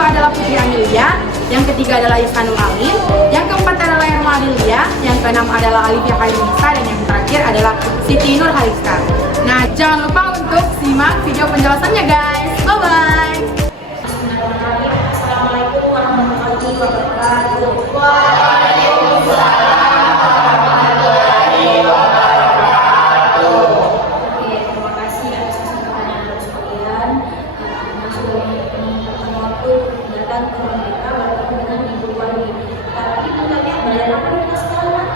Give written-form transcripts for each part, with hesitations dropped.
kedua adalah Putri Amelia, yang ketiga adalah Ihsanul Alim, yang keempat adalah Erma Adelia, yang keenam adalah Alifia Hairunisa, dan yang terakhir adalah Siti Nur Haliska. Nah, jangan lupa untuk simak video penjelasannya guys. Bye-bye. Assalamualaikum warahmatullahi wabarakatuh. Terima kasih atas kesempatan sekalian. Sudah menyempatkan waktu datang ke mereka bertemu dengan Ibu Wali. Tapi kalian belajar apa nih sekarang?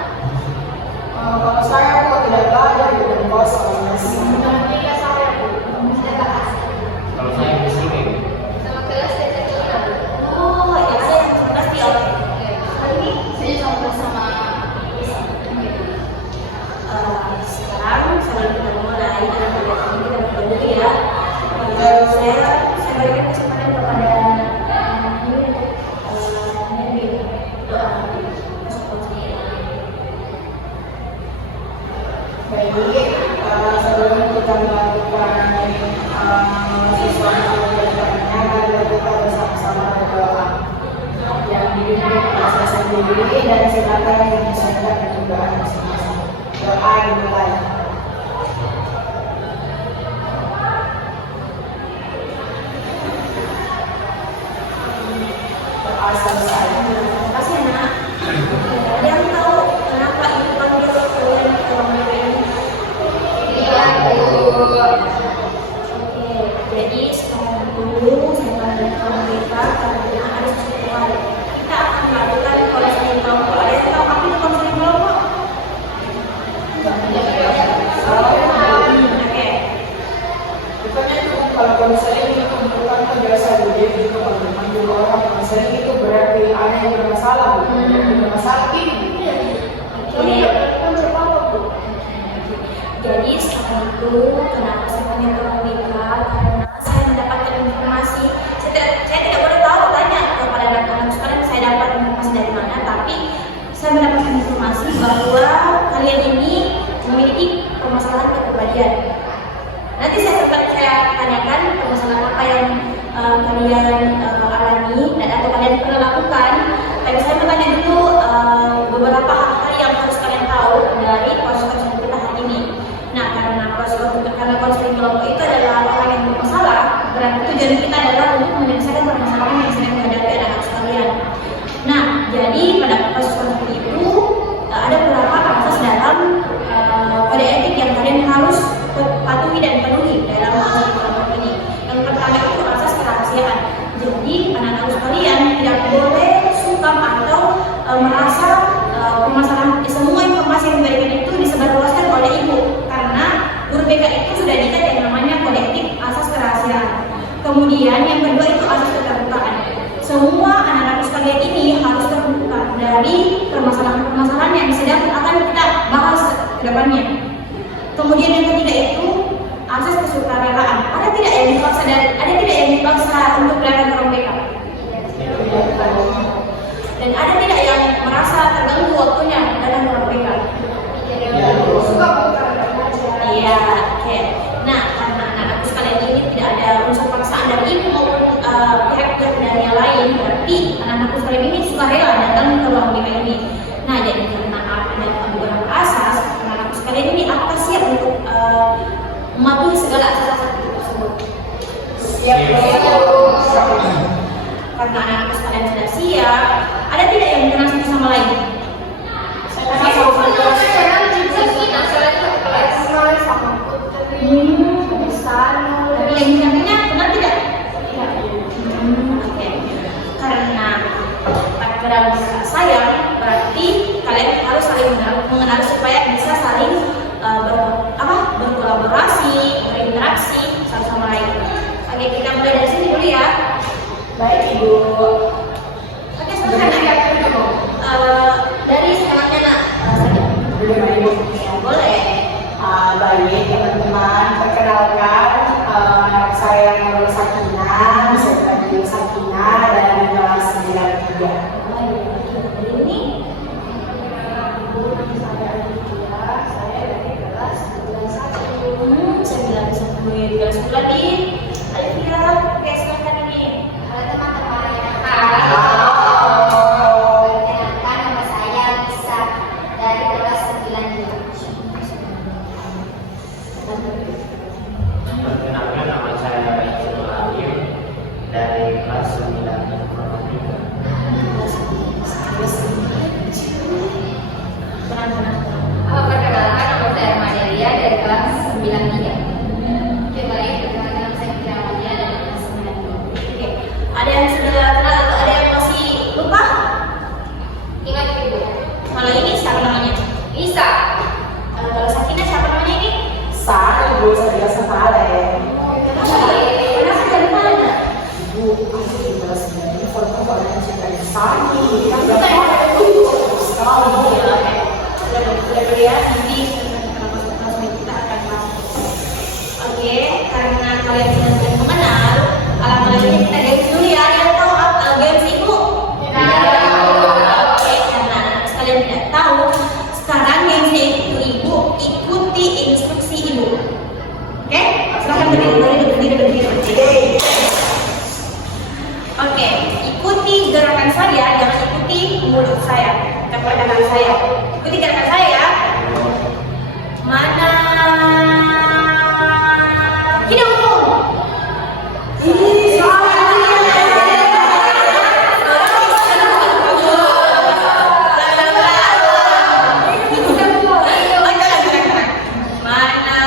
Kalau saya kok tidak belajar di kelas soalnya sih. Kalau saya di sini, Sama kelas saya kenal. Oh, ya saya pasti oke. Hari ini saya sama bersama sekarang saya kita mulai dengan pelajaran ini dan dulu ya. Saya berikan kesempatan kepada ini doa. Baik, sebelum kita melakukan sesuatu kegiatannya, mari kita bersama-sama berdoa. Yang dipimpin oleh saya sendiri dan silakan yang menyesuaikan dengan doa masing-masing. Doa dimulai. Doa selesai. Terima kasih nak. Ada yang tahu kenapa ibu panggil kalian ke ruang ini? Iya, oke, jadi sekarang dulu saya akan mereka karena harus sesuai. Kita akan melakukan konseling kelompok. Ada yang tahu apa itu konseling kelompok? Oke. Bukannya itu kalau konseling itu bukan biasa jadi kalau memanggil orang konseling itu berarti ada yang bermasalah, bermasalah ini. Jadi sekarang itu kenapa saya panggil mereka? Karena saya mendapatkan informasi. Saya tidak boleh tahu tanya kepada anak-anak sekalian saya dapat informasi dari mana, tapi saya mendapatkan informasi bahwa kalian ini memiliki permasalahan kepribadian. Nanti saya tanyakan permasalahan apa yang kalian alami dan atau kalian pernah lakukan. Tapi saya mau tanya dulu beberapa hal yang harus kalian tahu dari konseling kita hari ini. Nah, karena konseling kelompok itu adalah orang yang bermasalah, berarti tujuan kita adalah untuk menyelesaikan permasalahan yang sedang dihadapi anak-anak sekalian. Nah, jadi pada kasus seperti itu ada beberapa asas dalam kode etik yang kalian harus patuhi dan penuhi dalam konseling kelompok ini. Yang pertama itu asas kerahasiaan. Jadi anak-anak sekalian tidak boleh sungkan atau merasa permasalahan semua informasi yang diberikan itu disebarluaskan oleh ibu, karena guru BK itu sudah diikat yang namanya kode etik asas kerahasiaan. Kemudian yang kedua itu asas keterbukaan. Semua anak-anak sekalian ini harus terbuka dari permasalahan-permasalahan yang sedang akan kita bahas ke depannya. Kemudian yang ketiga itu asas kesukarelaan. Ada tidak yang dipaksa dan ada tidak yang dipaksa untuk berangkat ke ruang BK? Dan ada tidak yang merasa terganggu waktunya dalam ruang BK? Iya, oke. Nah, karena anak-anak sekalian ini tidak ada unsur paksaan dari ibu maupun pihak-pihak dari yang lain, berarti anak-anak sekalian ini sukarela datang ke ruang BK ini. Nah, jadi karena ada beberapa asas, anak-anak sekalian ini apakah siap untuk mematuhi segala asas-asas tersebut? Siap. Karena anak-anak sekalian sudah siap, ada tidak yang kenal satu sama lain? Tapi yang satunya kenal tidak? Oke. Karena dalam sayang berarti kalian harus saling mengenal supaya bisa saling berkolaborasi, berinteraksi satu sama lain. Oke, kita mulai dari sini dulu ya. Baik Ibu. Oke, silakan. Dari sekolahnya nak. Boleh. Baik teman-teman, perkenalkan anak saya Nurul Sakinah, saya Nurul Sakinah dari kelas 93. Ini saya bilang di kelas 9 di Alifia. Oke, silakan ini. Halo teman-teman, ya, nanti setelah masuk kelas kita akan masuk. Oke, karena kalian sudah saling mengenal, alangkah baiknya kita games dulu ya. Yang tahu apa games ibu? Oke, karena kalian tidak tahu, sekarang gamesnya itu ibu ikuti instruksi ibu. Oke, silahkan berdiri. Oke, ikuti gerakan saya, jangan ikuti mulut saya, tangan saya. Ikuti gerakan saya ya. Mana hidung? Mana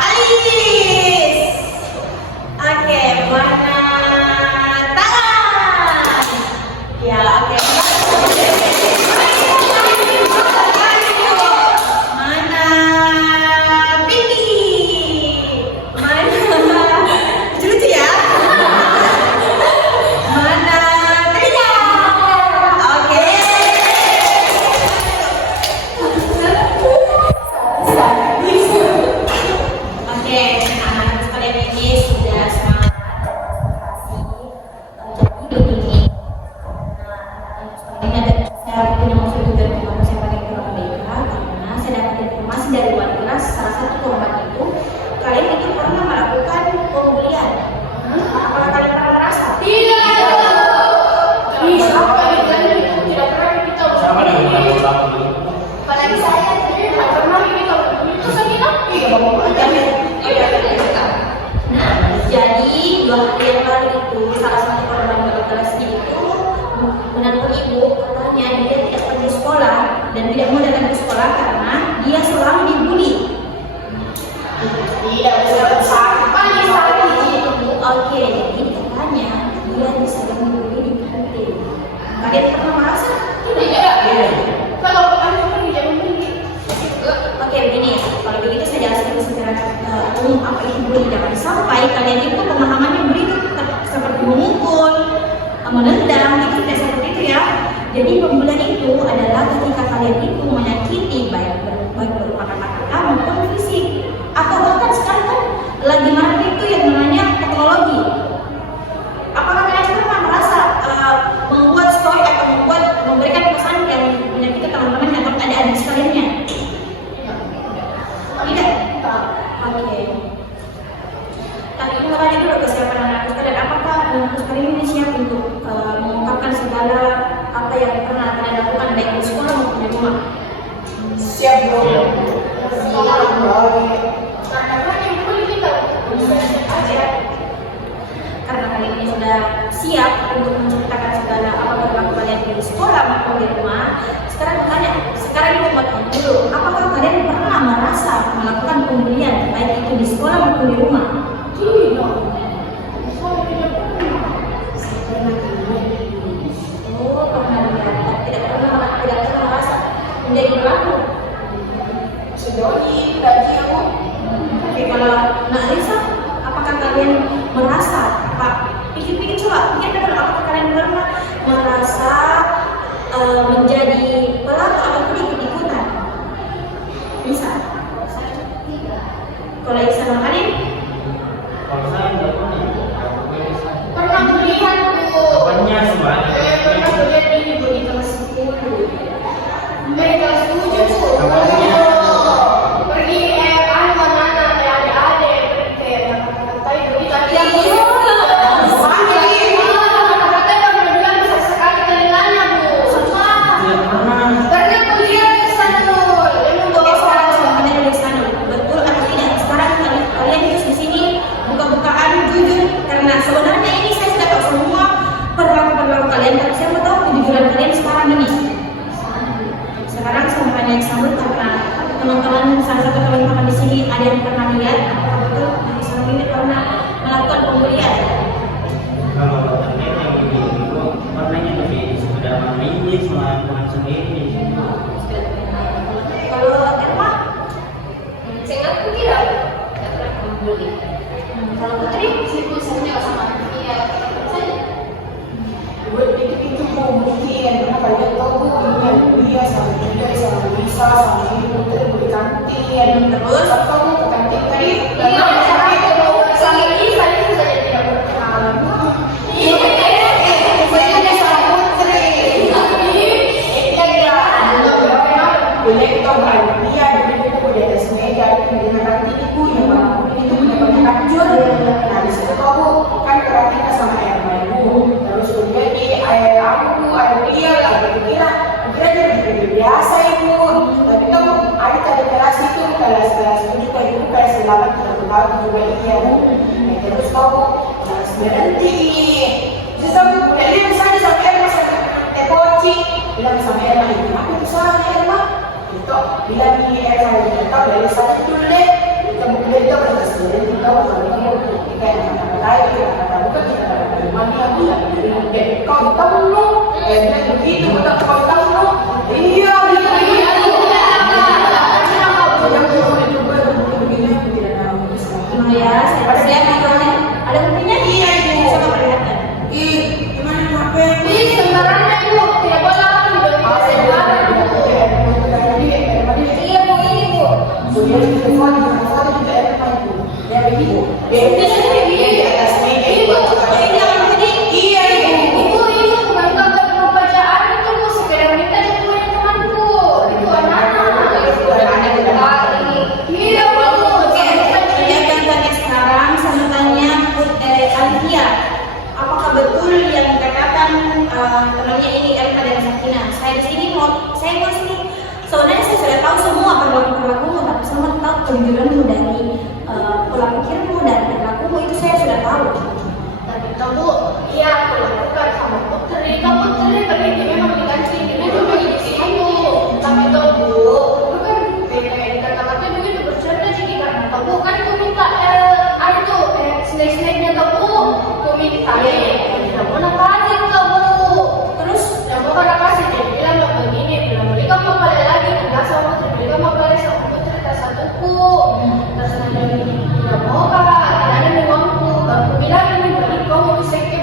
alis? Oke, mana tangan? Ya, oke. Mana pipi? Mana lucu ya? Mana telinga? Oke. Oke, anak-anak sekalian ini sudah semangat jadi ini. Ini ada saya punya maksud juga kenapa saya pakai kurang BK, karena saya dapat informasi dari luar kelas salah satu korban itu kalian itu pernah melakukan pembulian. Apakah kalian pernah merasa? Sama dengan lagu-lagu dulu. Apalagi saya sendiri nggak pernah gitu. Itu sakit hati. Nah, jadi 2 hari yang lalu itu salah satu korban dari kelas itu menelpon ibu, katanya dia tidak pergi sekolah dan tidak mau datang ke sekolah karena dia selalu dibully. Tidak bisa bersama. Oke, jadi katanya dia sering dibully di kantin. Kalian pernah merasa? Kalau kalian pergi jangan pergi. Oke, begini ya. Kalau begitu saya jelaskan secara umum apa itu bully. Jangan sampai kalian itu pemahamannya bully itu seperti memukul, menendang, itu tidak seperti itu ya. Jadi pembulian itu adalah ketika kalian itu menyakiti baik berupa kata-kata maupun fisik. Atau bahkan sekarang kan lagi marak itu yang namanya teknologi. Apakah kalian pernah merasa membuat story atau memberikan pesan yang menyakiti teman-teman atau adik-adik sekaliannya? Tidak? Oke. Tapi kembali dulu ke siapa anak sekalian. Apakah anak sekalian ini siap untuk mengungkapkan segala apa yang pernah kalian lakukan baik di sekolah maupun di rumah? Siap bro. Karena kalian ini sudah siap untuk menceritakan segala apa yang berlaku kalian di sekolah maupun di rumah. Sekarang ini buat dulu. Apakah kalian pernah merasa melakukan pembulian baik itu di sekolah maupun di rumah? Oh, pernah lihat. Tidak pernah merasa menjadi pelaku. Sedoni, radio. Oke, kalau Nak Lisa, apakah kalian merasa, pikir-pikir coba, pikir apakah kalian pernah merasa menjadi pelaku ataupun ikut-ikutan? Bisa? Kalau Iksan sama kalian? Kalau saya nggak pernah. Pernah melihat bu. Pokoknya semuanya. Pernah melihat ini bu di kelas 10. Mereka setuju bu. Pergi mana kayak adik-adik kayak kata-kata ibu itu tadi yang itu. Kata-kata yang benar-benar bisa sekali telinganya bu. Tidak pernah. Pernah kuliah di Istanbul. Oke, sekarang semuanya dari sana. Betul atau tidak? Sekarang kalian harus di sini buka-bukaan jujur karena sebenarnya ini saya sudah tahu semua perlaku-perlaku kalian, tapi saya mau tahu kejujuran kalian sekarang ini. Sekarang saya mau tanya Iksan karena teman-teman, salah satu teman-teman di sini ada yang pernah lihat apakah betul Iksan ini pernah melakukan pembulian? Kalau terlihat yang itu warnanya lebih sudah memilih sama teman sendiri. Kalau Irma? Seingat aku tidak pernah membuli. Kalau Putri? Meskipun saya sama dia. Saya Buat itu mau mungkin dia, sama Junda, sama Lisa, sama Ibu Putri di kantin. Terus kamu ke kantin tadi? Iya, sama itu sama Lisa itu saja tidak berkenalan. Iya, saya sama Putri. Lektor dia itu punya atas meja itu di kantin itu yang mana itu punya banyak hancur. Nah di situ kamu kan kerannya sama air main terus kemudian di air aku air dia kira biasa ibu tapi kamu ada kelas itu kelas itu juga itu kelas 8 kelas juga iya terus kamu kelas berhenti terus kamu dari misalnya sampai air sampai tepoci bilang sama air aku tuh salah air mah itu bilang ini air kita dari sana dulu deh kemudian kita kelas berhenti kamu kalau kamu kita yang lain kata bukan kita dari mana dia kau tahu lu begitu kita kau tahu lu iya Ya, saya ada buktinya iya ibu sama perlihatkan. Gimana HP? Sembarangan ibu, tidak boleh aku Iya bu, ini bu. Ibu bukan kabar bacaan itu bu, sekedar minta jempolnya temanku. Itu anak-anak. Iya bu. Perlihatkan tanya sekarang sama tanya Alifia. Apakah betul yang dikatakan temannya ini Elka dan Sakina? Saya di sini saya mau sini. Soalnya saya sudah tahu semua perilaku-perilakumu, tapi saya mau tahu kejujuranmu dari pola pikirmu dan perilakumu itu saya sudah tahu. Tapi kamu, iya aku lakukan sama Putri. Kamu Putri pergi memang diganti ini tuh pergi di situ. Tapi kamu, bukan kata-kata begitu bercerita jadi karena kamu kan aku minta itu snack-snacknya kamu minta kamu nak kasih kamu. Terus kamu kan kasih dia bilang mau begini, bilang beli kamu kali lagi tidak sama Putri, beli kamu kali sama Putri tak satuku. Terus nanti tidak mau kak, tidak ada uangku. Aku bilang ini beli kamu bisa ke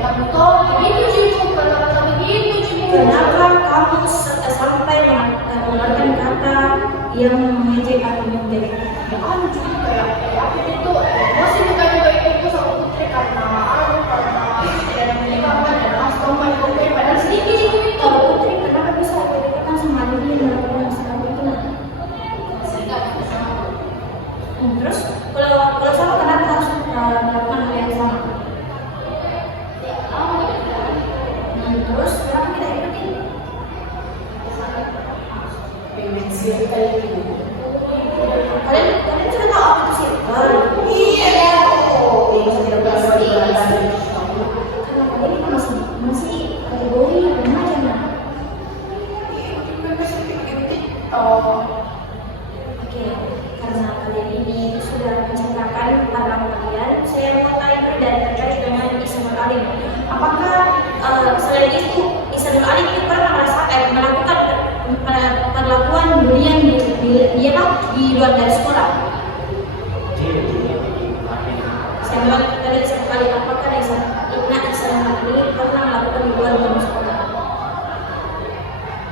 kamu tahu begitu cukup kata-kata begitu cukup. Kenapa kamu sampai mengeluarkan kata yang mengejek atau menjelekan? Anu juga kayak apa itu masih bukan juga itu sama Putri karena itu tidak ada menyebabkan dan mas kamu Putri padahal sedikit itu. Putri kenapa bisa berdekatan sama Lili dan melakukan sekali itu? Terus kalau sama kenapa harus melakukan hal yang sama? Terus kenapa tidak ikutin? Kalian sudah tahu apa itu sirkel? Iya, Karena kalian masih kategori remaja nah. Oke, karena kalian ini sudah menceritakan tentang kalian, saya mau tanya dan terkait dengan Ihsanul Alim. Apakah selain itu Ihsanul Alim itu pernah melakukan perlakuan bulian dia di luar dari sekolah? Saya mau tanya sekali, apakah Ihsanul Alim ini pernah melakukan di luar dari sekolah?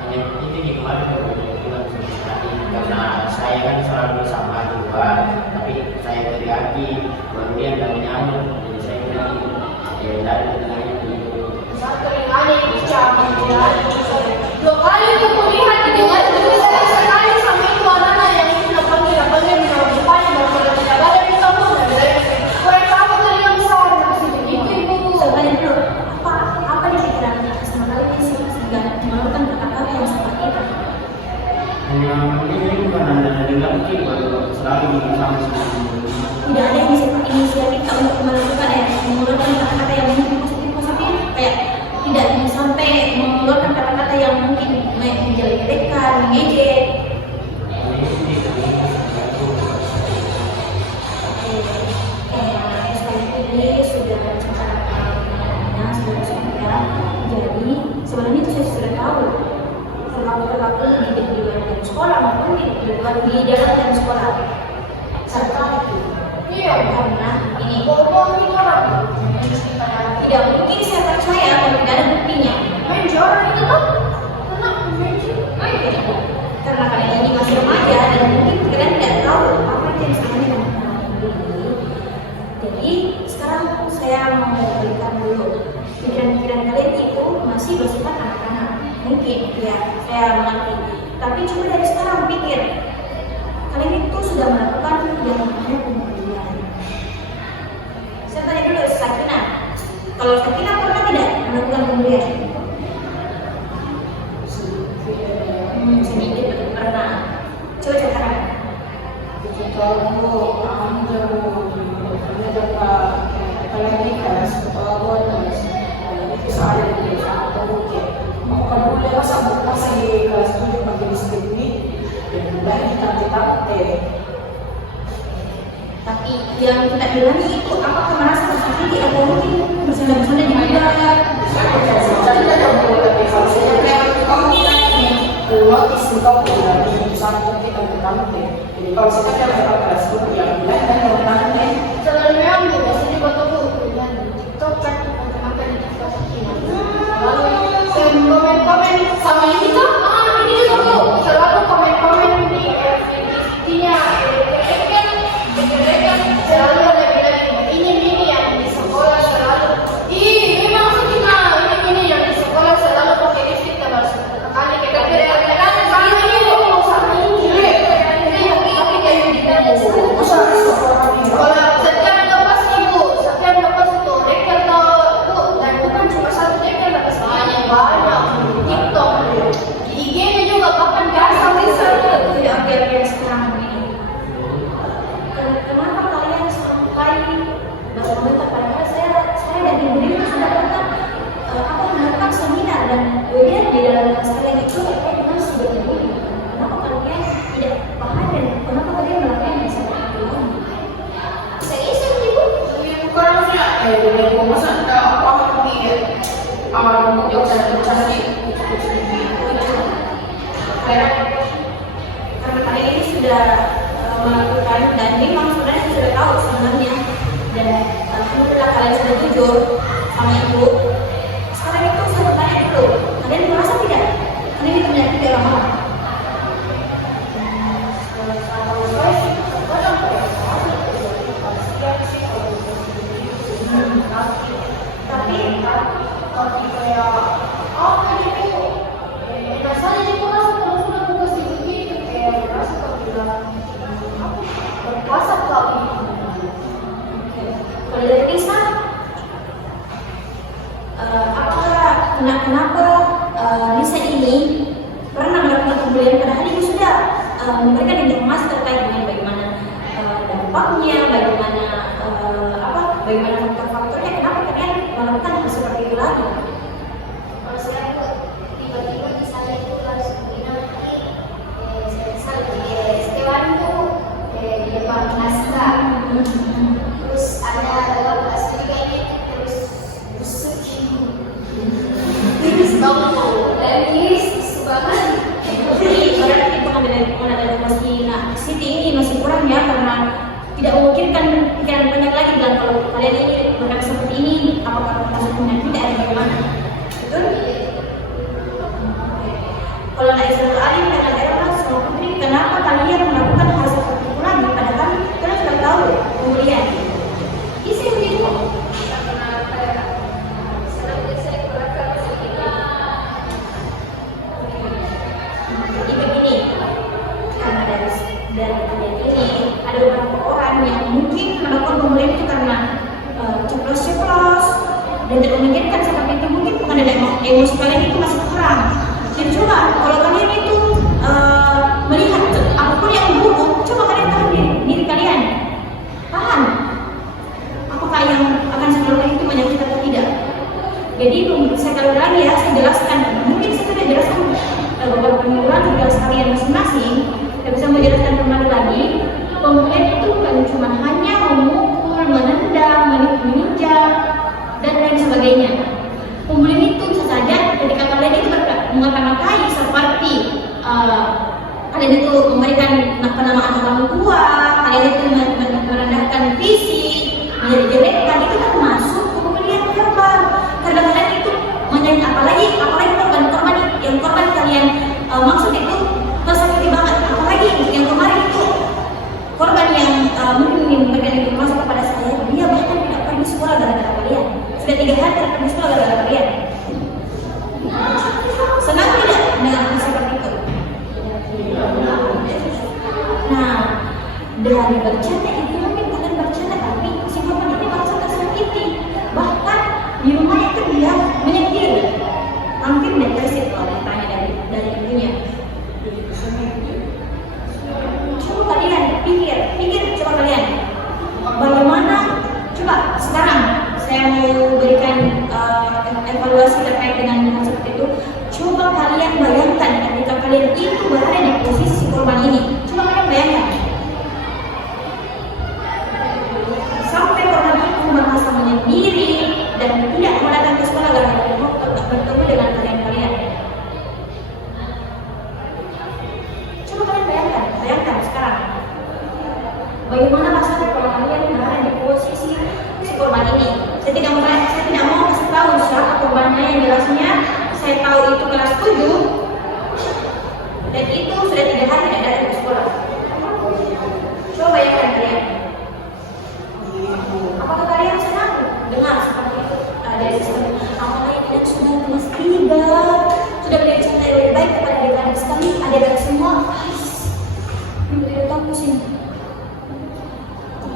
Itu di kemarin karena saya kan selalu bersama di luar, tapi saya berganti kemudian namanya Amir, jadi saya bilang dari tengahnya begitu. Satu kali bicara 2 kali aku melihat dengan saya sekali sama itu anak yang itu panggil minum depannya baru tidak ada di kamu dan saya kamu tadi yang besar begitu ibu. Sebenarnya dulu apa yang pikirannya sama kalian sih sehingga melakukan kata-kata yang seperti itu? Ini bukan anda dengar mungkin baru selalu bersama Tidak ada yang bisa inisiatif untuk melakukan mengeluarkan kata-kata yang mungkin positif kayak tidak sampai mengeluarkan kata-kata yang mungkin menjelek-jelekan, mengejek. Ini sudah menceritakan sudah jadi sebenarnya itu saya sudah tahu perlaku di luar dari sekolah maupun di dalam dan sekolah serta Iya, karena ini bohong itu orang. tidak mungkin saya percaya kalau tidak ada buktinya. Main jorok itu kan, kenapa main jorok? karena kalian ini masih remaja dan mungkin kalian tidak tahu apa yang sebenarnya dengan anak ini. Jadi sekarang saya mau memberikan dulu pikiran-pikiran kalian itu masih bersifat anak-anak. Mungkin ya saya mengerti. Tapi coba dari sekarang pikir, kalian itu sudah melakukan yang namanya pemberian. Saya tanya dulu Sakina, kalau Sakina pernah tidak melakukan pemberian? Sedikit pernah. Coba ceritakan. Kalau aku dapat apalagi kelas kepala itu saya di sana mungkin mau kalau boleh masih kelas 7 majelis teknik dan mulai kita Tapi yang kita bilang itu apakah merasa tersakiti atau mungkin bersanda-bersanda di mana? Jadi kalau kita dapat kelas 10 yang lain dan yang Sebenarnya biasanya buat aku dan TikTok kan teman-teman di TikTok lalu komen-komen sama ini tuh ini juga tuh selalu komen-komen di FB-nya selalu ada bilang ini yang di sekolah selalu ini maksudnya ini yang di sekolah selalu pakai lipstick tebal sekali kita beda-beda kali ini mau sama ini tapi kayak gitu kalau setiap lepas itu dekel tuh dan bukan cuma satu dekel tapi banyak TikTok di IG-nya juga bahkan sampai Itu yang biar sekarang ini. Kenapa kalian sampai berkomentar? Padahal saya dan ibu itu sudah pernah melakukan seminar dan lihat di dalam kelas kalian itu terkait dengan cyberbullying. Kenapa kalian tidak paham dan kenapa kalian melakukan yang seperti itu? Saya ibu. kurangnya dari masa apa jauh dan cantik Karena kalian ini sudah melakukan dan memang sebenarnya sudah tahu sebenarnya dan alhamdulillah kalian sudah jujur sama ibu. Sekarang itu saya tanya dulu, kalian merasa tidak? Kalian itu menyakiti orang lain? tapi kayak apa itu rasanya di kelas kalau sudah buka begitu kayak merasa kebilang berkuasa kali. Kalau dari Lisa, kenapa Lisa ini pernah melakukan pembelian padahal ibu sudah memberikan informasi terkait dengan bagaimana dampaknya, bagaimana faktor-faktornya, kenapa kalian melakukan hal seperti itu lagi? Kalau saya itu tiba-tiba di sana itu langsung bilang saya setelan tuh di depan naskah terus ada dalam kelas 3 ini terus busuk terus kamu dan ini banget. Berarti pengambilan Siti ini masih kurang ya karena tidak memungkinkan pikiran banyak lagi dan kalau kalian ini berkata seperti ini apakah maksudnya tidak ada bagaimana? Betul? Kalau nak Israel Alim dengan Eros semua putri, kenapa kalian melakukan hal seperti itu lagi? Padahal kalian sudah tahu pemberian. Isi begitu. Jadi begini, karena dari kalian ini ada beberapa orang yang mungkin melakukan pemberian itu karena ceplos-ceplos dan tidak memikirkan seperti itu, mungkin pengendalian emosi kalian itu masih kurang. Jadi coba kalau kalian itu melihat apapun yang buruk, coba kalian tahu diri kalian, paham apakah yang akan saya lakukan itu menyakiti atau tidak. Jadi saya kalau lagi ya saya jelaskan, mungkin saya sudah jelaskan beberapa penyuluhan di kelas kalian masing-masing. Saya bisa menjelaskan kembali lagi, pemberian itu bukan cuma hanya memukul, menendang, menginjak dan lain sebagainya. Pemberian itu bisa saja ketika kalian itu mengata-ngatai seperti kalian itu memberikan penamaan orang tua, kalian itu merendahkan fisik, menjelek-jelekkan, itu termasuk pemberian verbal. Karena kalian itu apalagi korban yang kalian maksud itu tersakiti kalian bercanda, itu mungkin kalian bercanda, tapi si korban ini merasa tersakiti. Bahkan di rumahnya itu dia menyetir, hampir depresi kalau ditanya dari ibunya. Coba kalian pikir coba kalian, bagaimana? Coba sekarang saya mau berikan evaluasi terkait dengan konsep itu. Coba kalian bayangkan ketika kalian itu berada di posisi korban ini. Coba kalian bayangkan. Sampai korban itu merasa menyendiri dan tidak mau datang ke sekolah gara-gara bertemu dengan kalian. Coba kalian bayangkan sekarang. Bagaimana rasanya kalau kalian berada di posisi si korban ini? Saya tidak mau kasih tahu siapa korbannya, yang jelasnya saya tahu itu kelas 7 dan itu sudah 3 hari tidak datang ke sekolah. Coba bayangkan kalian. Apakah kalian senang dengar seperti itu dari sistem? Apakah kalian sudah kelas 3 sudah belajar cerita yang lebih baik kepada adik-adik sekali, adik-adik semua? Ibu tidak tahu pusing.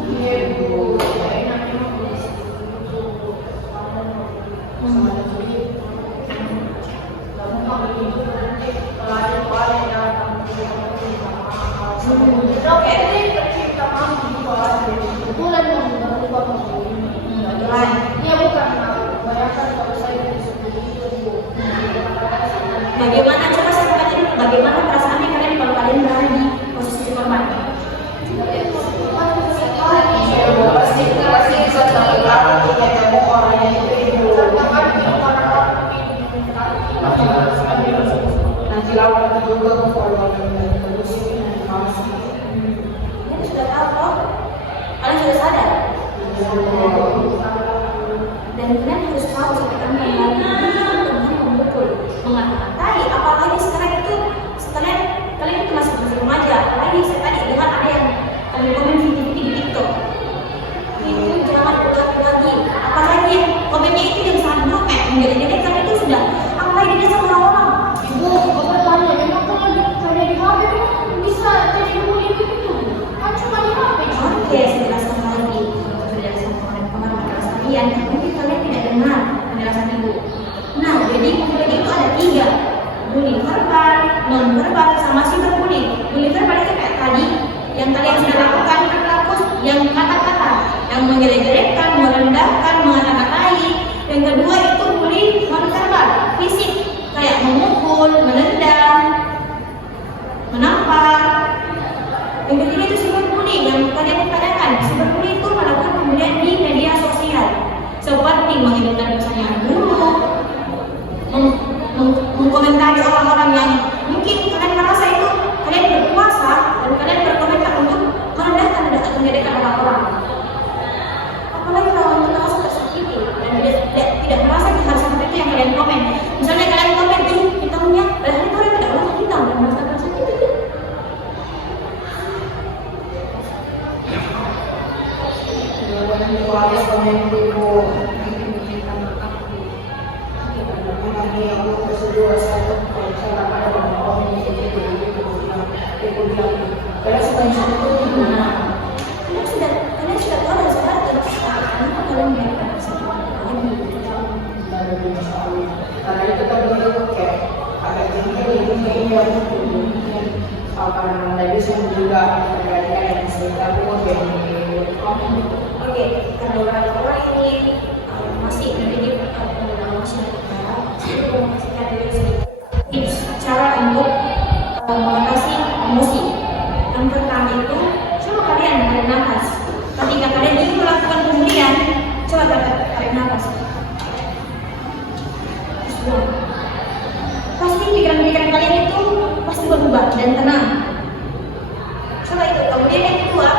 Iya Bu, enaknya bulan yang berubah ini bukan bayangkan kalau saya disuruh itu Bu. Bagaimana coba saya katakan, bagaimana perasaannya kalian kalau kalian berada di posisi korban? pasti bisa terlalu ketemu orang yang itu nanti lawan juga kalau terus masih Kalian sudah tahu toh? Kalian sudah sadar? Dan kalian harus tahu sekarang yang memukul, mengatai, apalagi sekarang itu kalian itu masih remaja. Apalagi saya tadi dengar ada yang komen video di TikTok. Itu jangan ulangi lagi. Apalagi komennya itu yang sangat buruk, menjadi kan itu sudah apalagi dia sama orang. Ibu, bapak tanya, memang kalau ada di HP bisa jadi bully begitu? Kan cuma di HP. Oke, saya jelaskan lagi. Penjelasan kemarin penjelasan kalian, mungkin kalian tidak dengar penjelasan ibu. Nah, jadi bully itu ada 3. Bully verbal, non verbal, sama cyberbullying. Bully verbal itu kayak tadi yang kalian sudah lakukan, yang kata-kata, yang menjelek-jelekkan, merendahkan, mengata-katai. Yang kedua itu bully non verbal, fisik, kayak memukul, menendang, menampar. Yang ketiga itu cyberbullying yang kalian katakan. Cyberbullying itu melakukan pemberian di media sosial, seperti mengirimkan pesan yang buruk, mengkomentari orang-orang yang mungkin kalian merasa itu kalian berkuasa dan kalian berkomentar untuk merendahkan dan menjadikan orang-orang. Apalagi kalau merasa tersakiti dan tidak merasa hal seperti itu yang kalian komen. Misalnya kalian komen kita punya, padahal itu orang tidak merasa kita dan merasa tersakiti. harus komen dulu nanti aku tersedia saya ada orang yang itu bilang karena sebanyak itu gimana Kalian sudah tahu dan sadar kenapa kalian melakukan karena itu tadi kayak agak tinggi karena tadi saya juga terkait yang sekitar Oke, karena orang-orang ini masih mendidik masyarakat, saya mau kasihkan dulu sedikit tips cara untuk mengatasi emosi. Yang pertama itu, coba kalian tarik nafas. Ketika kalian ingin melakukan pemberian, coba tarik nafas. Pasti pikiran-pikiran kalian itu pasti berubah dan tenang. Coba itu. Kemudian yang kedua,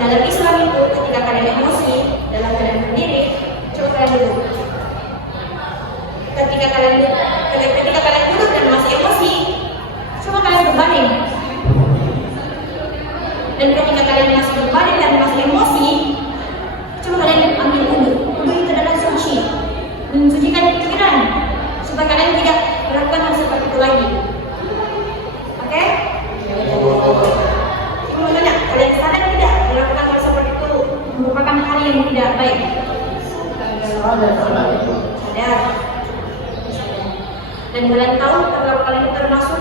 dalam Islam itu ketika kalian emosi dalam keadaan berdiri, coba kalian duduk. Ketika kalian duduk dan masih emosi, coba kalian berbaring. Dan ketika kalian masih berbaring dan masih emosi, coba kalian ambil wudhu. Wudhu itu adalah suci, mensucikan pikiran supaya kalian tidak melakukan hal seperti itu lagi. Oke? Mau tanya kalian baik? Sadar. Dan kalian tahu kalau kalian itu termasuk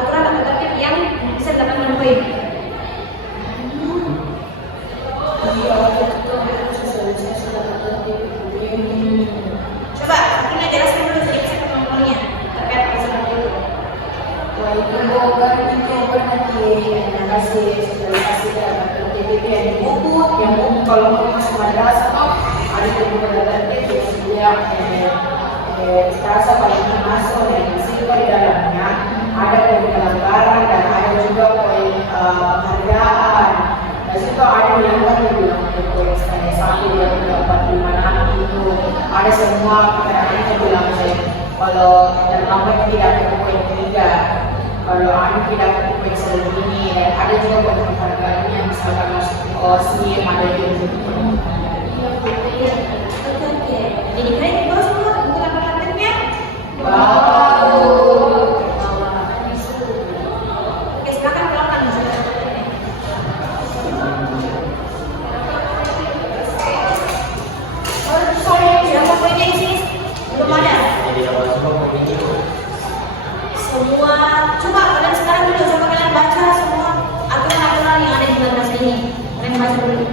aturan atau tertib yang bisa didapatkan poin. Coba akhirnya jelaskan dulu sedikit contohnya terkait masalah itu. Yang kalau mau masuk madrasah ada yang terasa paling masuk yang bersifat di dalamnya ada poin pelanggaran dan ada juga poin penghargaan. Dan situ ada yang bilang poin satu yang dapat di mana itu ada semua pertanyaannya bilang kalau dan lambat tidak ke poin ketiga, kalau anu tidak ke poin segini, dan ada juga poin penghargaannya misalkan masuk OSIM ada gitu. Jadi kalian baru semua untuk apa prakteknya? Wow. Oke, silakan keluarkan. Siapa poinnya di sini? Belum ada. Jadi dapat semua poin ini. Semua, coba kalian sekarang dulu coba kalian baca semua aturan-aturan yang ada di madrasah ini. Kalian baca dulu.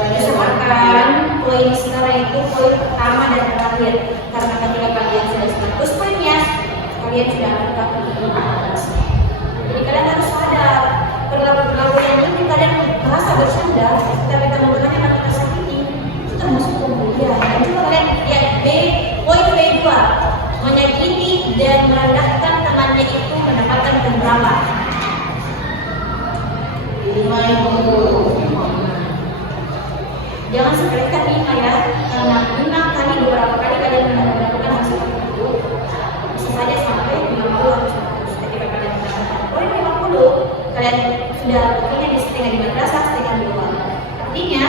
Misalkan poin sekarang itu poin pertama dan terakhir, karena ketika kalian sudah 100 poinnya, kalian sudah dapat atas. Jadi kalian harus sadar perilaku yang ini kalian merasa bersandar, tapi teman-teman yang melakukan saat ini itu termasuk pembulian. Dan coba kalian lihat poin B2, menyakiti dan merendahkan temannya itu mendapatkan poin berapa? 5. Jangan sepelekan 5 ya, karena 5 kali beberapa kali kalian melakukan hal seperti itu bisa saja sampai 50 atau 100. Ketika kalian mendapatkan poin 50, kalian sudah punya di setengah di madrasah, setengah di luar. Artinya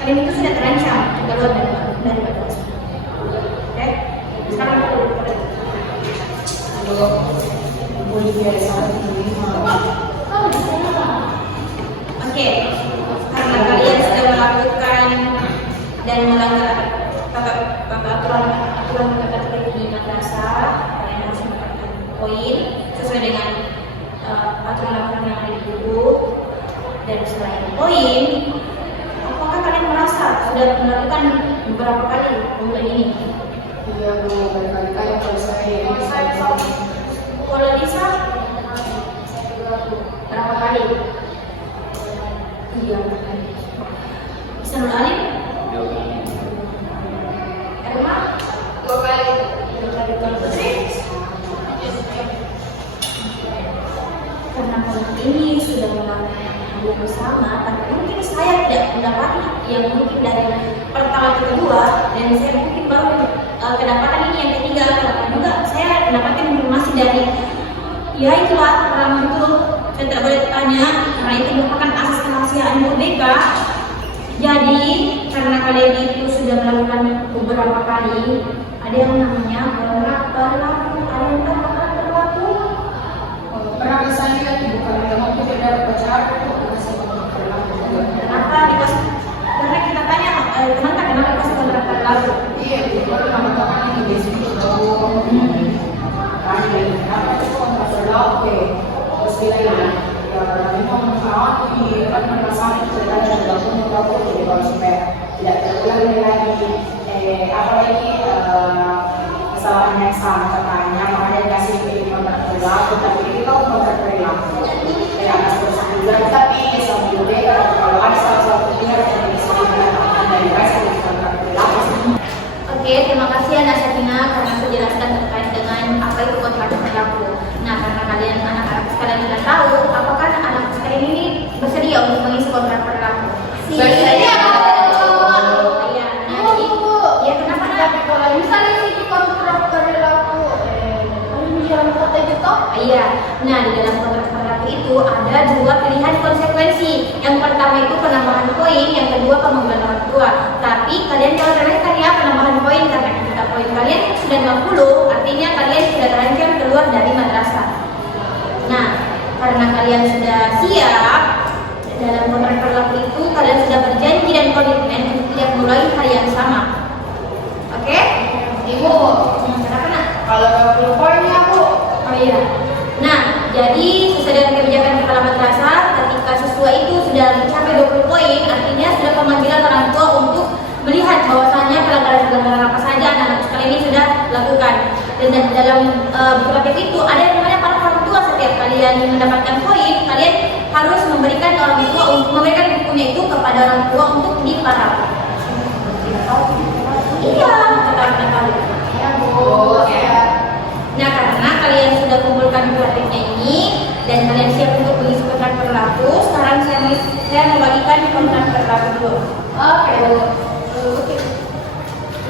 kalian itu sudah terancam keluar dari madrasah. Oke, sekarang kita dulu. Oke, karena kalian sudah melakukan dan melanggar aturan kata tertib di madrasah, kalian harus mendapatkan poin sesuai dengan aturan-aturan yang ada di buku. Dan selain poin, apakah kalian merasa sudah melakukan beberapa kali bulan ini? Iya Bu, berkali-kali kalau saya Kalau Lisa, berapa kali? Iya, bisa nularin? Erma? 2 kali. 2 kali. Kalau Putri? Karena kalian ini sudah melakukan hal yang sama, tapi mungkin saya tidak mendapati yang mungkin dari pertama ke kedua, dan saya mungkin baru kedapatan ini yang ketiga, karena juga saya mendapatkan informasi dari ya itulah orang itu saya tidak boleh tanya karena itu merupakan asas kerahasiaan BK. Jadi karena kalian itu sudah melakukan beberapa kali, ada yang namanya berlaku. Kalian tahu apa berlaku? pernah ke saya bukan memang tidak baca Kenapa dikasih? Karena kita tanya kenapa dikasih kontrak berlaku? iya itu teman-teman ini di sini tahu apa itu kontrak berlaku terus dia ya memang kan masalah itu ada berlaku jadi kalau supaya tidak terulang lagi apalagi kesalahan yang sama katanya makanya dikasih kontrak berlaku tapi itu kontrak berlaku ya harus juga tapi sama juga kalau ada salah satu yang bisa digunakan dari kasih kontrak berlaku. Oke, terima kasih Anda Satina karena sudah jelaskan terkait dengan apa itu kontrak berlaku. Nah, karena kalian anak-anak sekalian sudah tahu, apakah anak sekalian ini bersedia untuk mengisi kontrak berlaku? Bersedia. Iya. Nah, jadi, ya kenapa nak? Kalau misalnya sih kontrak berlaku, di dalam kota gitu? Iya. Nah, di dalam kontrak berlaku itu ada 2 pilihan konsekuensi. Yang pertama itu penambahan poin, yang kedua pemanggilan orang tua. Tapi Tapi kalian jangan remehkan ya penambahan poin, karena ketika poin kalian sudah 50, artinya kalian sudah terancam keluar dari madrasah. Nah, karena kalian sudah siap dalam kontrak berlaku itu, kalian sudah berjanji dan komitmen untuk tidak mulai hari yang sama. Oke? Ibu, Kenapa nak? kalau 20 poinnya Bu. Oh iya. Nah, jadi sesuai dengan kebijakan kepala madrasah, ketika siswa itu sudah mencapai 20 poin, artinya sudah pemanggilan orang tua untuk melihat bahwasannya pelanggaran-pelanggaran apa saja anak-anak sekalian ini sudah lakukan. Dan dalam buku rapid itu ada yang namanya para orang tua. Setiap kalian mendapatkan poin, kalian harus memberikan orang tua untuk memberikan bukunya itu kepada orang tua untuk diparaf. Iya, tahu. Ya Bu. Ya. Nah, karena kalian sudah kumpulkan grafiknya ini dan kalian siap untuk mengisi kontrak berlaku, sekarang saya membagikan kontrak berlaku dulu. Oke Bu.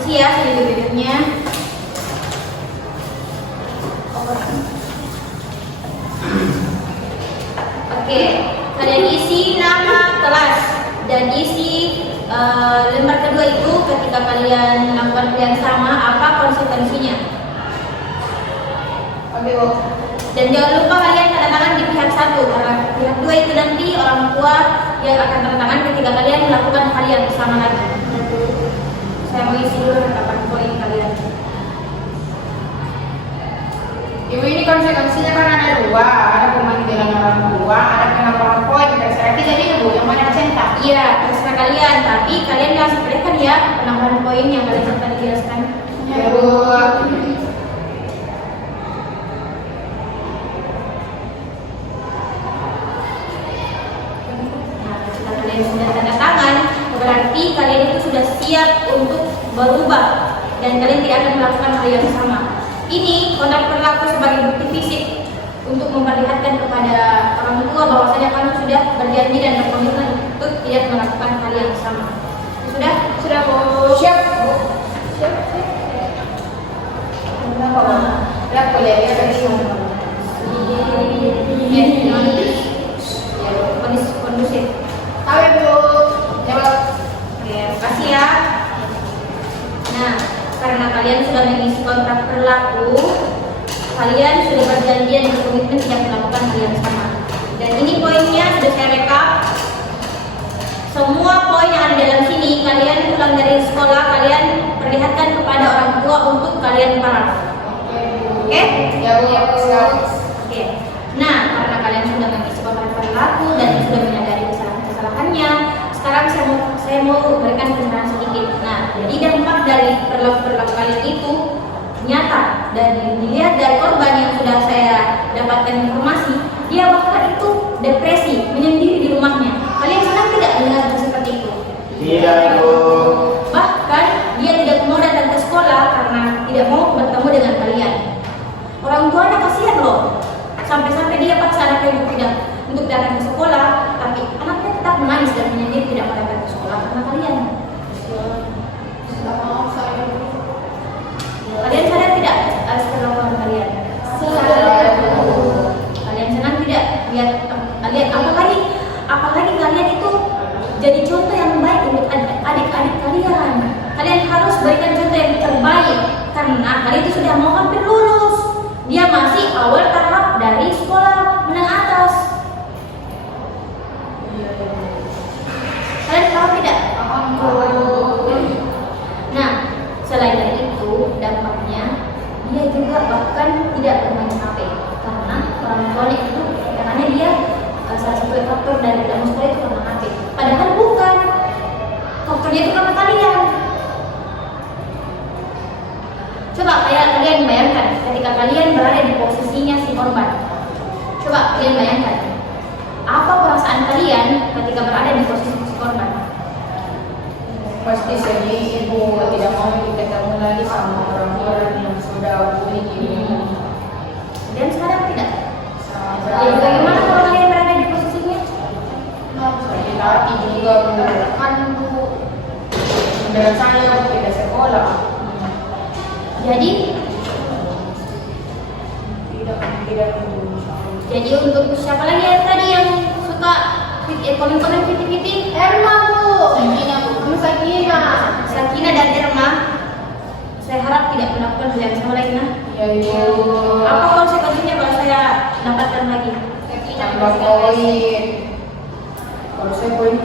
Isi ya video-videonya. Oke, kalian isi nama kelas dan isi lembar kedua itu ketika kalian melakukan hal yang sama, apa konsekuensinya. Oke Bu. Dan jangan lupa kalian tanda tangan di pihak satu, karena pihak dua itu nanti orang tua yang akan tanda tangan ketika kalian melakukan hal yang sama lagi. Saya mau isi dulu rekapan poin kalian. Ibu, ini konsekuensinya kan ada dua, ada pemanggilan orang tua, ada penambahan poin. Terserah kita jadi Bu, yang mana centang? Iya, terserah kalian, tapi kalian harus berikan ya penambahan poin yang kalian tadi jelaskan. Ya Bu. Nah, ketika kalian sudah tanda tangan, berarti kalian itu sudah siap untuk berubah dan kalian tidak akan melakukan hal yang sama. Ini kontrak berlaku sebagai bukti fisik untuk memperlihatkan kepada orang tua bahwasanya kamu sudah berjanji dan berkomitmen untuk tidak melakukan hal yang sama. Sudah? Sudah Bu. Siap Bu. Siap. Kenapa Bu? Udah kuliahnya tadi Kondusif. Tahu ya Bu. Jawab. Oke, makasih ya. Nah, karena kalian sudah mengisi kontrak berlaku, kalian sudah berjanji dan berkomitmen tidak melakukan hal yang sama. Dan ini poinnya sudah saya rekap. Semua poin yang ada dalam sini, kalian pulang dari sekolah, kalian perlihatkan kepada orang tua untuk kalian paraf. Oke? Ya Bu, ya Bu. Oke. Nah, karena kalian sudah mengisi kontrak berlaku dan sudah menyadari kesalahan-kesalahannya, sekarang saya mau berikan pencerahan sedikit. Nah, jadi dampak dari perilaku kalian itu nyata dan dilihat dari korban yang sudah saya dapatkan informasi, dia bahkan itu depresi, menyendiri di rumahnya. Kalian senang tidak mendengar seperti itu? Tidak Ibu. Bahkan dia tidak mau datang ke sekolah karena tidak mau bertemu dengan kalian. Orang tuanya kasihan loh. Sampai-sampai dia paksa anaknya untuk datang ke sekolah, tapi anaknya tetap menangis dan menyendiri tidak mau datang ke sekolah karena kalian. Kalian sadar tidak atas perlakuan kalian? Kalian senang tidak lihat apalagi kalian itu jadi contoh yang baik untuk adik-adik kalian. Kalian harus berikan contoh yang terbaik karena kalian itu sudah mau hampir lulus. Dia masih awal tahap dari sekolah menengah atas. Kalian tahu tidak? Nah, selain dari itu, dampaknya dia juga bahkan tidak bermain HP karena orang tuanya itu katanya dia salah satu faktor dari tidak mau sekolah itu karena HP. Padahal bukan. Faktornya itu karena kalian. Coba kalian bayangkan ketika kalian berada di posisinya si korban. Coba kalian bayangkan apa perasaan kalian ketika berada di posisi si korban. Pasti sedih ibu, tidak mau ketemu lagi sama orang-orang yang sudah bully ibu. Dan sekarang tidak. Jadi Bagaimana kalau kalian berada di posisinya? sakit hati juga bu, kan bu. Menurut saya tidak sekolah. Jadi Tidak bu. Jadi untuk siapa lagi yang tadi yang suka komen-komen fiti-fiti? Erma Bu. Sakina Bu. Sakina.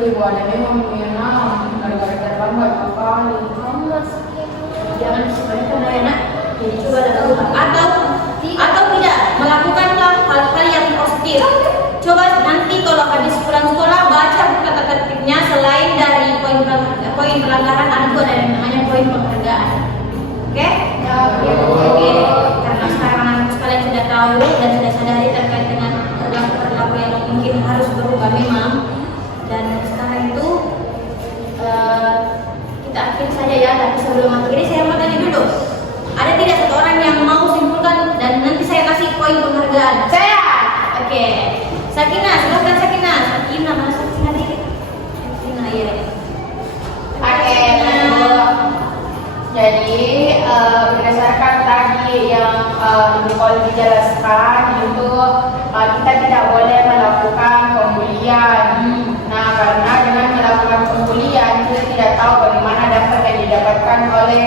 Ibu ada memang Yana gara-gara terlambat kali. Kamu masih jangan seperti itu ya nak. Jadi coba lakukan atau tidak melakukanlah hal-hal yang positif. Coba nanti kalau habis pulang sekolah baca buku kata tertibnya selain dari poin pelanggaran ada juga ada yang namanya poin penghargaan. Oke? Oke. Karena sekarang anak sekalian sudah tahu dan sudah sadari terkait dengan perilaku yang mungkin harus berubah memang. Dan sekarang itu kita akhiri saja ya. Tapi sebelum akhiri saya mau tanya dulu. Ada tidak satu orang yang mau simpulkan dan nanti saya kasih poin penghargaan? Saya. Oke. Sakinah, silahkan Sakinah. Sakinah, mana Sakinah diri? Sakinah, iya. Oke, jadi berdasarkan tadi yang Ibu Poli jelaskan itu kita tidak boleh melakukan pembulian. Nah, karena dengan melakukan pembulian kita tidak tahu bagaimana dampak yang didapatkan oleh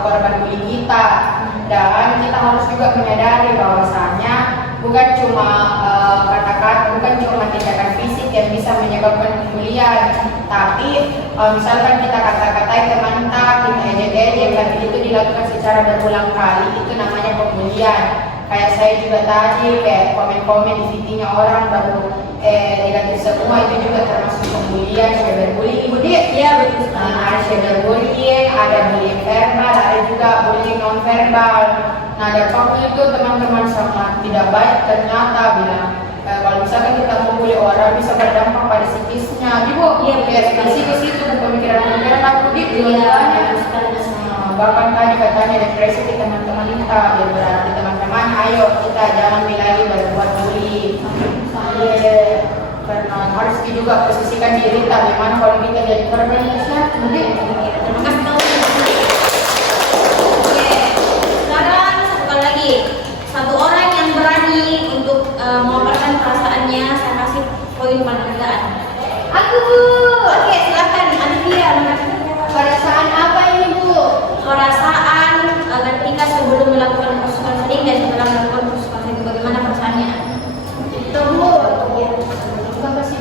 korban bully kita. Dan kita harus juga menyadari bahwasanya bukan cuma kata-kata, bukan cuma tindakan fisik yang bisa menyebabkan pembulian, tapi misalkan kita kata-katai teman kita ejek-ejek, tapi itu dilakukan secara berulang kali, itu namanya pembulian. Kayak saya juga tadi kayak komen-komen di VT-nya orang baru negatif semua, itu juga termasuk pembulian, cyberbullying. Ibu Di? Iya, betul. Ada cyberbullying, ada bullying verbal, ada juga bullying non verbal. Nah, dampaknya itu teman-teman sangat tidak baik ternyata bilang kalau misalkan kita membuli orang bisa berdampak pada psikisnya. Ibu, Iya, psikis itu dan pemikiran-pemikiran aku di Iya, bahkan tadi katanya depresi di teman-teman kita, ya berarti teman-teman ayo kita jangan lagi berbuat bully. Karena harus juga posisikan diri kita bagaimana kalau kita jadi korban siapa mungkin. Terima kasih tahu. Oke, sekarang satu kali lagi. Satu orang yang berani untuk memaparkan perasaannya, saya kasih poin penghargaan. Aku. Oke, silakan Adivia. Perasaan apa ini, Bu? Perasaan ketika sebelum melakukan proses konseling dan setelah melakukan proses konseling bagaimana perasaannya? Itu, Bu. Kita kasih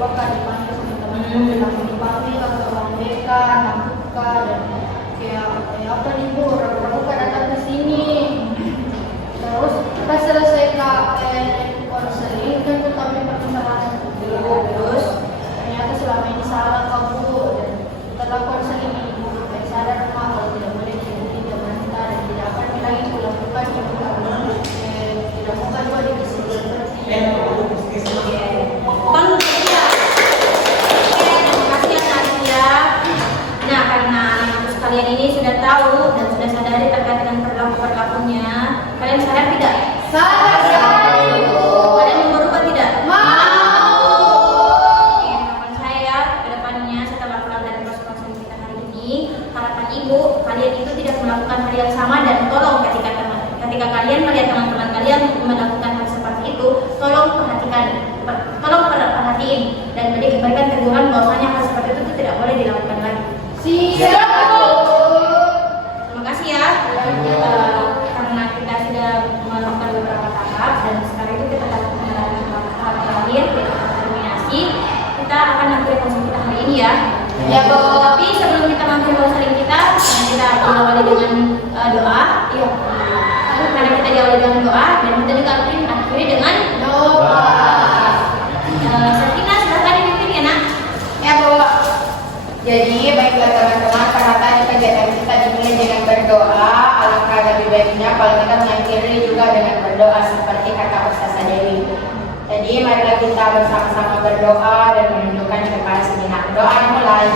bahkan dipanggil orang BK, nambuka dan kayak apa nih, Bu? Orang-orang kan datang ke sini. Terus pas selesai konseling kan kita minta kesalahan dulu. Terus ternyata selama ini salah kamu dan setelah konseling ibu sampai sadar kalau tidak boleh diikuti teman kita dan tidak akan lagi melakukan yang tidak mau juga dikasih seperti Bang Adivia. Oke, terima kasih ya Adivia. Nah, karena anak sekalian ini sudah tahu dan sudah sadari terkait dengan perilakunya, kalian sadar tidak? Sadar, Bu. Kalian mau berubah tidak? Mau. Oke, harapan saya ke depannya setelah pulang dari proses konseling kita hari ini, harapan ibu kalian itu tidak melakukan hal yang sama dan tolong ketika kalian melihat teman-teman kalian melakukan hal seperti itu, tolong perhatiin dan berikan teguran bahwasanya hal seperti itu tidak boleh dilakukan lagi. Siap, Bu. Terima kasih ya. Karena kita sudah melakukan beberapa tahap dan sekarang itu kita akan menjalani tahap terakhir yaitu terminasi. Kita akan akhiri konseling kita hari ini ya. Ya, Bu. Tapi sebelum kita mengakhiri konseling kita diawali dengan doa. Iya. Karena kita diawali dengan doa dan kita juga akhiri dengan Doa. Sakinah, silakan dipimpin ya nak. Ya, Bu. Jadi baiklah teman-teman, karena tadi kegiatan kita dimulai dengan berdoa, alangkah lebih baiknya kalau kita mengakhiri juga dengan berdoa seperti kata Ustazah Dewi. Jadi marilah kita bersama-sama berdoa dan menundukkan kepala sejenak. Doa dimulai.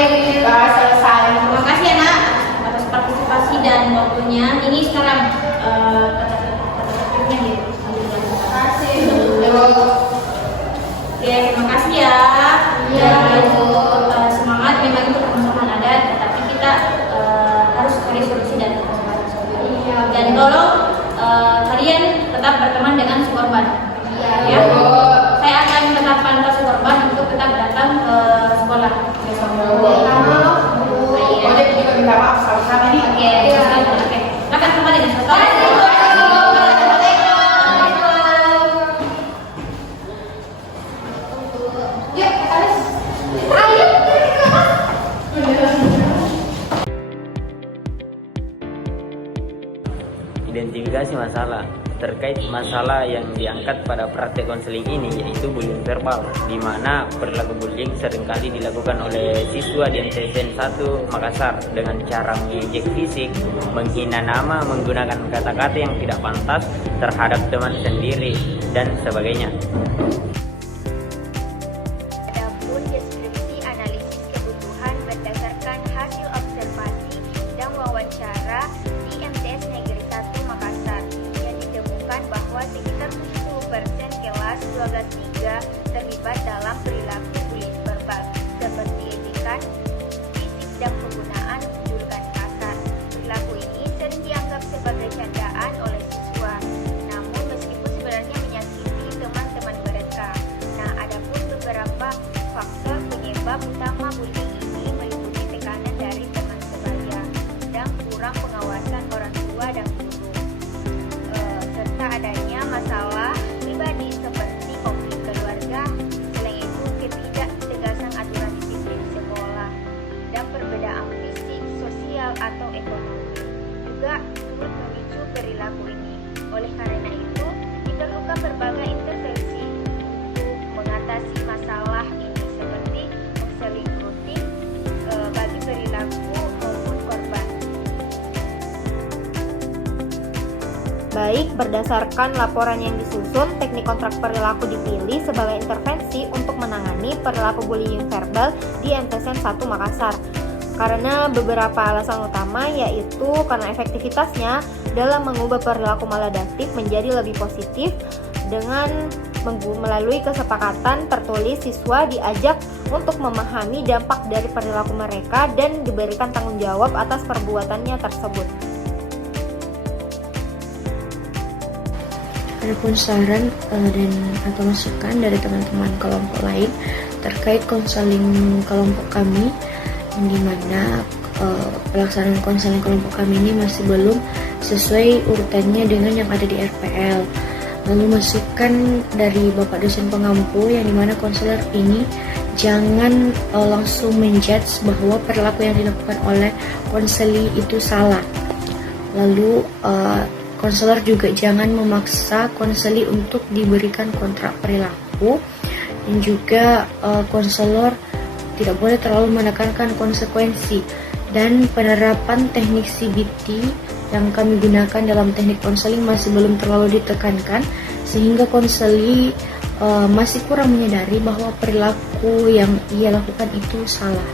Kita selesai. Terima kasih ya nak atas partisipasi dan waktunya. Ini sekarang kata-katanya gitu. Terima kasih. Ya, terima kasih ya. Iya. Semangat memang itu permasalahan ada, tetapi kita harus cari solusi dan Iya. dan tolong kalian tetap berteman dengan si korban. Iya. Ya. Saya akan tetap pantau si korban untuk tetap datang ke sekolah besok. Boleh juga minta maaf sama-sama nih. Oke, silakan kembali dengan sekolah. masalah yang diangkat pada praktek konseling ini yaitu bullying verbal, di mana perilaku bullying seringkali dilakukan oleh siswa di MTSN 1 Makassar dengan cara mengejek fisik, menghina nama, menggunakan kata-kata yang tidak pantas terhadap teman sendiri, dan sebagainya. Adapun deskripsi analisis kebutuhan berdasarkan hasil observasi dan wawancara di MTS Negeri 1 Makassar yang ditemukan bahwa sekitar 70% kelas 12-3 terlibat dalam perilaku bullying verbal seperti ejekan fisik dan penggunaan julukan kasar. Perilaku ini sering dianggap sebagai candaan oleh siswa, namun meskipun sebenarnya menyakiti teman-teman mereka. Nah, adapun beberapa faktor penyebab utama bullying ini meliputi tekanan dari teman sebaya dan kurang pengawasan orang tua dan guru, serta adanya masalah pribadi seperti konflik keluarga, selain itu ketidaktegasan aturan disiplin sekolah, dan perbedaan fisik, sosial, atau ekonomi juga turut memicu perilaku ini. Oleh karena itu, diperlukan berbagai intervensi untuk mengatasi masalah ini seperti konseling rutin bagi perilaku maupun korban. Baik, berdasarkan laporan yang disusun, teknik kontrak perilaku dipilih sebagai intervensi untuk menangani perilaku bullying verbal di MTSN 1 Makassar. Karena beberapa alasan utama, yaitu karena efektivitasnya dalam mengubah perilaku maladaptif menjadi lebih positif dengan melalui kesepakatan tertulis siswa diajak untuk memahami dampak dari perilaku mereka dan diberikan tanggung jawab atas perbuatannya tersebut. Adapun saran dan atau masukan dari teman-teman kelompok lain terkait konseling kelompok kami, yang dimana pelaksanaan konseling kelompok kami ini masih belum sesuai urutannya dengan yang ada di RPL. Lalu masukan dari Bapak dosen pengampu, yang dimana konselor ini jangan langsung menjudge bahwa perilaku yang dilakukan oleh konseli itu salah. Lalu konselor juga jangan memaksa konseli untuk diberikan kontrak perilaku, dan juga konselor tidak boleh terlalu menekankan konsekuensi, dan penerapan teknik CBT yang kami gunakan dalam teknik konseling masih belum terlalu ditekankan, sehingga konseli masih kurang menyadari bahwa perilaku yang ia lakukan itu salah.